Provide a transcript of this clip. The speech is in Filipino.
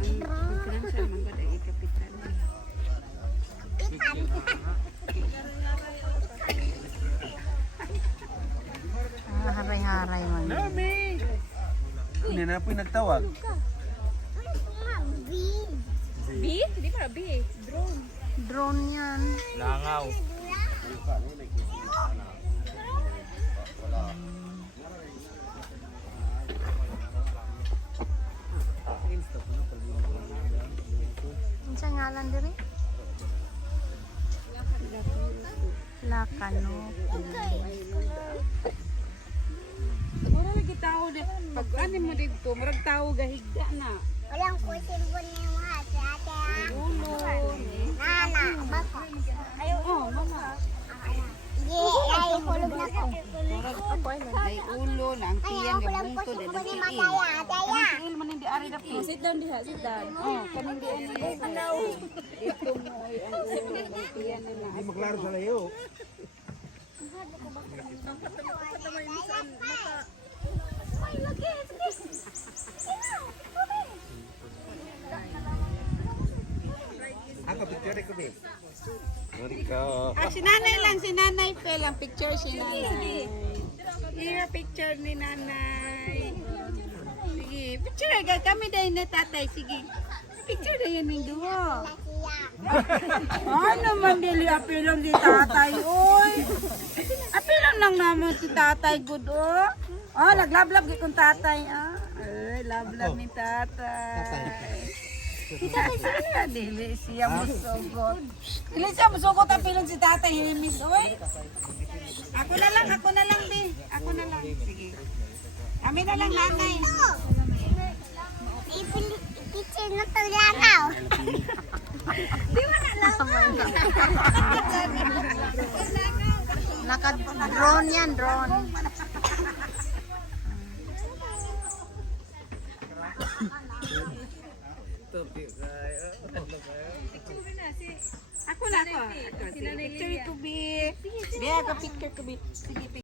Financial man gud ay kapital. Haray-haray man. Nami! Hindi na po nagtawag. B? Hindi para B. Drone. Drone yan. Langaw. Ano sa ngalan diri? Lakano. Mura lagi tao de. Pag ano mo dito, murag tao gahigda na. Walang kusin po niya mga sa ate. Ulo. Nana, baka. Oh, mama. Ay, hulog na ko. Murag ako ay ulo na ang tiyan Ay, nga walang bungto kusin de po ni nasiil. Mataya, Ataya. Nasiil man hindi ari na po. Sit down diha, sit down. Oh, kaning di ani. Ito mo ay ang ulo ng tiyan na. Hindi maklaro sa layo. Ay, lagi. Ako, picture ko ba? Marika. Ah, si nanay lang, si nanay pa lang. Picture si nanay. Iya, picture ni nanay. Sige, picture agad kami dahil na tatay. Sige, picture na yan yung duwa. Ano man dili, apilong di tatay, oy. Apilong lang naman si tatay, good, oh. Oh, naglablab kung tatay, ah. Ay, lablab ni tatay. Dili siya musugot. Dili siya musugot ang pilong si tatay, himis, oy. Ako na lang, di. Ako na lang. Sige. Kami na lang, nanay. Kitchen na to langaw. Naka-drone yan, drone. Ako na ako. Picture ko, Bi. Bi, ako picture ko, Bi. Sige,